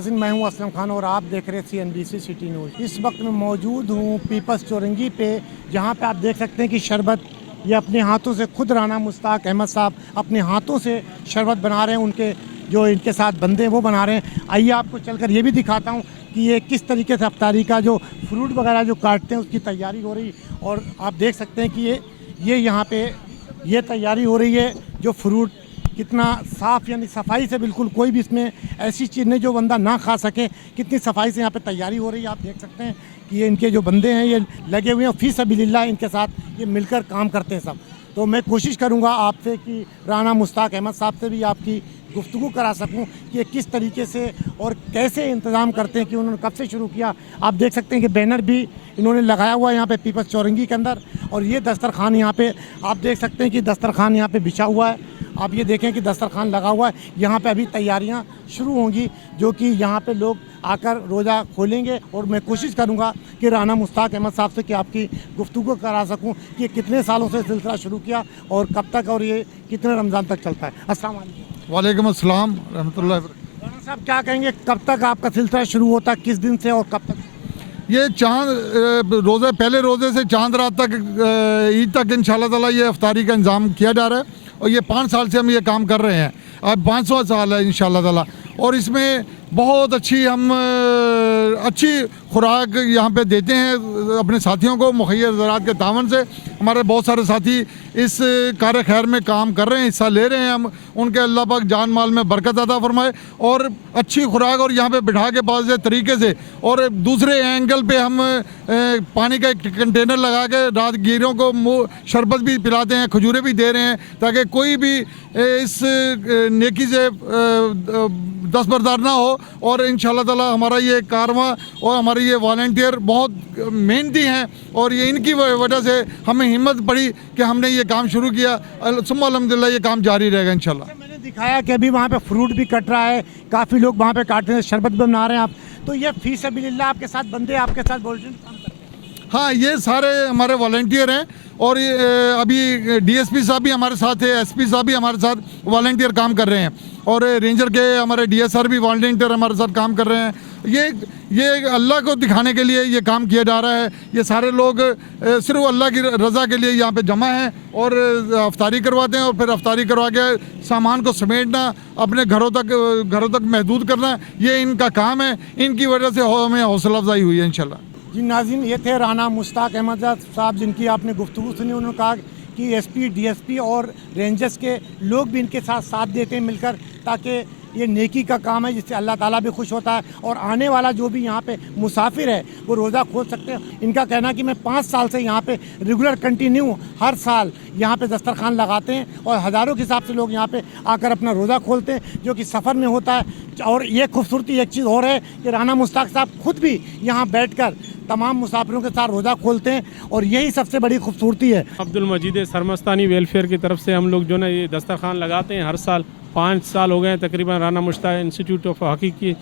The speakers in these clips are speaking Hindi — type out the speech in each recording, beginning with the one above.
नाज़रीन, मैं हूं असलम खान और आप देख रहे हैं CNBC सिटी न्यूज़। इस वक्त मैं मौजूद हूं पीपल्स चौरंगी पे, जहां पे आप देख सकते हैं कि शरबत ये अपने हाथों से खुद राना मुश्ताक अहमद साहब अपने हाथों से शरबत बना रहे हैं। उनके जो इनके साथ बंदे हैं वो बना रहे हैं। आइए आपको चलकर ये भी दिखाता हूँ कि ये किस तरीके से अफ्तारी का जो फ्रूट वगैरह जो काटते हैं उसकी तैयारी हो रही। और आप देख सकते हैं कि ये यहाँ पे ये तैयारी हो रही है। जो फ्रूट कितना साफ़, यानी सफाई से, बिल्कुल कोई भी इसमें ऐसी चीज़ नहीं जो बंदा ना खा सके। कितनी सफाई से यहाँ पे तैयारी हो रही है। आप देख सकते हैं कि ये इनके जो बंदे हैं ये लगे हुए हैं, फ़ी सबीलिल्लाह इनके साथ ये मिलकर काम करते हैं सब। तो मैं कोशिश करूँगा आपसे कि राना मुश्ताक अहमद साहब से भी आपकी गुफ्तगू करा सकूं कि ये किस तरीके से और कैसे इंतज़ाम करते हैं, कि उन्होंने कब से शुरू किया। आप देख सकते हैं कि बैनर भी इन्होंने लगाया हुआ है यहाँ पे पीपल्स चौरंगी के अंदर। और ये दस्तरखान यहाँ पे आप देख सकते हैं कि दस्तरखान यहाँ पे बिछा हुआ है। आप ये देखें कि दस्तरखान लगा हुआ है। यहाँ पे अभी तैयारियाँ शुरू होंगी, जो कि यहाँ पे लोग आकर रोज़ा खोलेंगे। और मैं कोशिश करूँगा कि राना मुश्ताक अहमद साहब से कि आपकी गुफ्तगू करा सकूँ कि कितने सालों से सिलसिला शुरू किया और कब तक, और ये कितने रमज़ान तक चलता है। अस्सलाम वालेकुम। वालेकुम अस्सलाम रहमतुल्लाह। राना साहब, क्या कहेंगे, कब तक आपका सिलसिला शुरू होता है, किस दिन से और कब तक? ये चांद रोज़े, पहले रोज़े से चांद रात तक, ईद तक इंशाल्लाह ताला ये अफ्तारी का इंतज़ाम किया जा रहा है। और ये 5 साल से हम ये काम कर रहे हैं। अब 5वां साल है इंशाल्लाह ताला। और इसमें बहुत अच्छी खुराक यहाँ पे देते हैं अपने साथियों को मुखैर ज़राअत के तावन से। हमारे बहुत सारे साथी इस कार खैर में काम कर रहे हैं, हिस्सा ले रहे हैं। हम उनके अल्लाह पाक जान माल में बरकत अता फरमाए और अच्छी खुराक और यहाँ पे बिठा के पास तरीके से। और दूसरे एंगल पे हम पानी का एक कंटेनर लगा के राहगीरों को शरबत भी पिलाते हैं, खजूरें भी दे रहे हैं, ताकि कोई भी इस नेकी से दस्तबरदार ना हो। और इंशाल्लाह ताला हमारा ये कारवां और हमारे ये वॉलंटियर बहुत मेहनती हैं। और ये इनकी वजह से हमें हिम्मत पड़ी कि हमने ये काम शुरू किया। अल्हम्दुलिल्लाह ये काम जारी रहेगा इंशाल्लाह। मैंने दिखाया कि अभी वहाँ पे फ्रूट भी कट रहा है, काफ़ी लोग वहाँ पे काट रहे हैं, शरबत भी बना रहे हैं आप। तो ये फ़ी सबीलिल्लाह आपके साथ बंदे आपके साथ वॉलंटियर? हाँ, ये सारे हमारे वॉलंटियर हैं। और ये अभी DSP साहब भी हमारे साथ है, SP साहब भी हमारे साथ वॉलंटियर काम कर रहे हैं। और रेंजर के हमारे DSR भी वॉलंटियर हमारे साथ काम कर रहे हैं। ये अल्लाह को दिखाने के लिए ये काम किया जा रहा है। ये सारे लोग सिर्फ अल्लाह की रज़ा के लिए यहाँ पे जमा हैं और अफ्तारी करवाते हैं। और फिर अफ्तारी करवा के सामान को समेटना, अपने घरों तक महदूद करना, ये इनका काम है। इनकी वजह से हमें हौसला अफजाई हुई है इंशाल्लाह। जी नाज़रीन, ये थे राना मुश्ताक अहमद साहब, जिनकी आपने गुफ्तगू सुनी। उन्होंने कहा कि SP, DSP और रेंजर्स के लोग भी इनके साथ देते हैं मिलकर, ताकि ये नेकी का काम है जिससे अल्लाह ताला भी खुश होता है। और आने वाला जो भी यहाँ पे मुसाफिर है वो रोज़ा खोल सकते हैं। इनका कहना है कि मैं 5 साल से यहाँ पे रेगुलर कंटिन्यू हर साल यहाँ पे दस्तरखान लगाते हैं और हज़ारों के हिसाब से लोग यहाँ पे आकर अपना रोज़ा खोलते हैं, जो कि सफ़र में होता है। और ये खूबसूरती एक चीज़ और है कि राना मुश्ताक साहब खुद भी यहाँ बैठकर तमाम मुसाफिरों के साथ रोज़ा खोलते हैं, और यही सबसे बड़ी खूबसूरती है। अब्दुल मजीद सरमस्तानी वेलफेयर की तरफ से हम लोग जो ना ये दस्तरखान लगाते हैं हर साल। 5 साल हो गए हैं तकरीबन। Rana Mushtaq institute of hockey की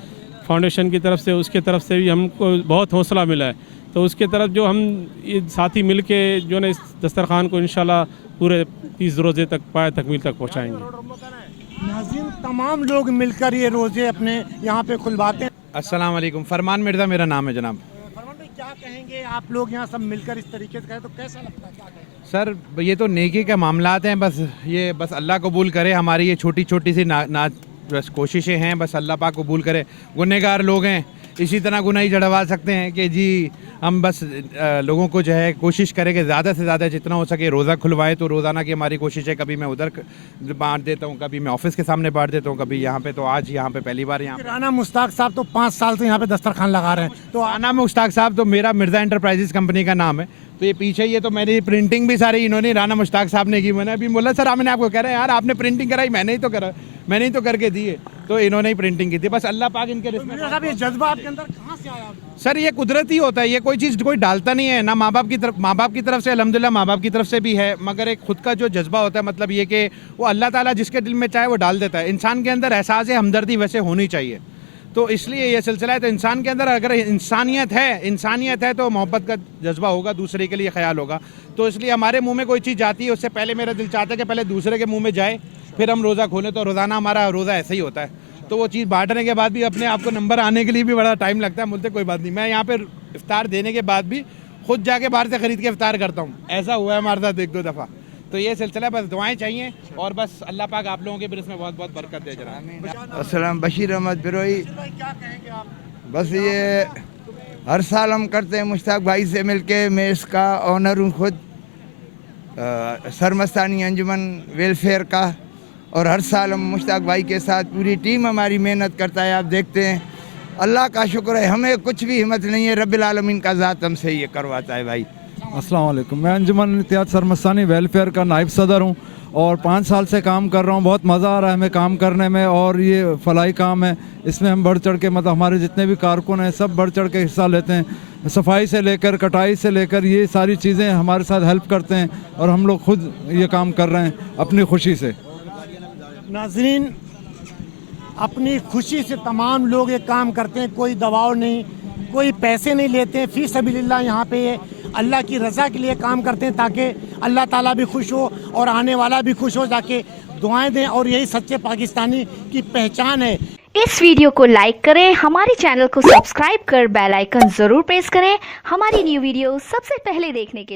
फाउंडेशन की तरफ से, उसके तरफ से भी हमको बहुत हौसला मिला है। तो उसके तरफ जो हम ये साथी मिल के जो ना इस दस्तरखान को इंशाल्लाह पूरे 30 रोज़े तक पाए तकमील तक पहुँचाएँगे। नाज़रीन, तमाम लोग मिलकर ये रोज़े अपने यहाँ पे खुलवाते हैं। अस्सलाम वालेकुम। फरमान मिर्ज़ा मेरा नाम है जनाब। फरमान भाई, क्या कहेंगे, आप लोग यहाँ सब मिलकर इस तरीके से करें तो कैसा लगता है, क्या कहेंगे? सर, ये तो नेकी के मामलात हैं। बस अल्लाह कबूल करे। हमारी ये छोटी छोटी सी बस कोशिशें हैं। बस अल्लाह पाक कबूल करे। गुनहगार लोग हैं, इसी तरह गुनाह ही जड़वा सकते हैं कि जी हम बस लोगों को जो है कोशिश करें कि ज़्यादा से ज़्यादा जितना हो सके रोज़ा खुलवाएं। तो रोज़ाना की हमारी कोशिश है, कभी मैं उधर बांट देता हूँ, कभी मैं ऑफिस के सामने बांट देता हूँ, कभी यहाँ पे। तो आज यहाँ पे पहली बार यहाँ राना मुश्ताक साहब तो 5 साल से यहाँ पे दस्तरखान लगा रहे हैं। तो राना मुश्ताक साहब तो मेरा मिर्ज़ा एंटरप्राइजेस कंपनी का नाम है। तो ये पीछे ये तो मैंने प्रिंटिंग भी सारी इन्होंने राना मुश्ताक साहब ने की। मैंने अभी बोला सर, मैंने आपको कह रहा है यार, आपने प्रिंटिंग कराई, मैंने ही तो करके दी है। तो इन्होंने ही प्रिंटिंग की थी। बस अल्लाह पाक इनके रिस्क में। ये जज्बा आपके अंदर कहाँ से आया? सर, ये कुदरती होता है। ये कोई चीज़ कोई डालता नहीं है ना। माँ बाप की तरफ से अल्हम्दुलिल्लाह माँ बाप की तरफ से भी है, मगर एक खुद का जो जज्बा होता है, मतलब ये कि वो अल्लाह ताला जिसके दिल में चाहे वो डाल देता है। इंसान के अंदर एहसास हमदर्दी वैसे होनी चाहिए। तो इसलिए ये सिलसिला है। तो इंसान के अंदर अगर इंसानियत है तो मोहब्बत का जज्बा होगा, दूसरे के लिए ख्याल होगा। तो इसलिए हमारे मुंह में कोई चीज़ जाती है, उससे पहले मेरा दिल चाहता है कि पहले दूसरे के मुंह में जाए, फिर हम रोज़ा खोलें। तो रोज़ाना हमारा रोज़ा ऐसे ही होता है। तो वो चीज़ बांटने के बाद भी अपने आप को नंबर आने के लिए भी बड़ा टाइम लगता है। बोलते कोई बात नहीं, मैं यहाँ पे इफ्तार देने के बाद भी खुद जाके बाहर से ख़रीद के इफ्तार करता हूँ। ऐसा हुआ है हमारे साथ 1-2 दफ़ा। तो ये सिलसिला, बस दुआएं चाहिए और बस अल्लाह पाक आप लोगों के भी इसमें बहुत बहुत बरकत दे जनाब। अस्सलाम, बशीर अहमद बिरोई। बस ये हर साल हम करते हैं मुश्ताक भाई से मिलके। मैं इसका ऑनर हूँ खुद, सरमस्तानी अंजुमन वेलफेयर का, और हर साल हम मुश्ताक भाई के साथ पूरी टीम हमारी मेहनत करता है। आप देखते हैं, अल्लाह का शुक्र है, हमें कुछ भी हिम्मत नहीं है, रब्बिल आलमीन का ज़ात हमसे ये करवाता है भाई। अस्सलाम वालेकुम। मैं अंजुमन इत्तेहाद सरमस्तानी वेलफेयर का नायब सदर हूँ और 5 साल से काम कर रहा हूँ। बहुत मज़ा आ रहा है हमें काम करने में, और ये फलाई काम है, इसमें हम बढ़ चढ़ के, मतलब हमारे जितने भी कारकुन हैं सब बढ़ चढ़ के हिस्सा लेते हैं। सफाई से लेकर कटाई से लेकर ये सारी चीज़ें हमारे साथ हेल्प करते हैं, और हम लोग खुद ये काम कर रहे हैं अपनी खुशी से। नाज़रीन, अपनी खुशी से तमाम लोग ये काम करते हैं, कोई दबाव नहीं, कोई पैसे नहीं लेते हैं, फ़ी सबीलिल्लाह यहाँ पे ये अल्लाह की रज़ा के लिए काम करते हैं, ताकि अल्लाह ताला भी खुश हो और आने वाला भी खुश हो, जाके दुआएं दें। और यही सच्चे पाकिस्तानी की पहचान है। इस वीडियो को लाइक करें, हमारे चैनल को सब्सक्राइब कर बेल आइकन ज़रूर प्रेस करें हमारी न्यू वीडियो सबसे पहले देखने के लिए।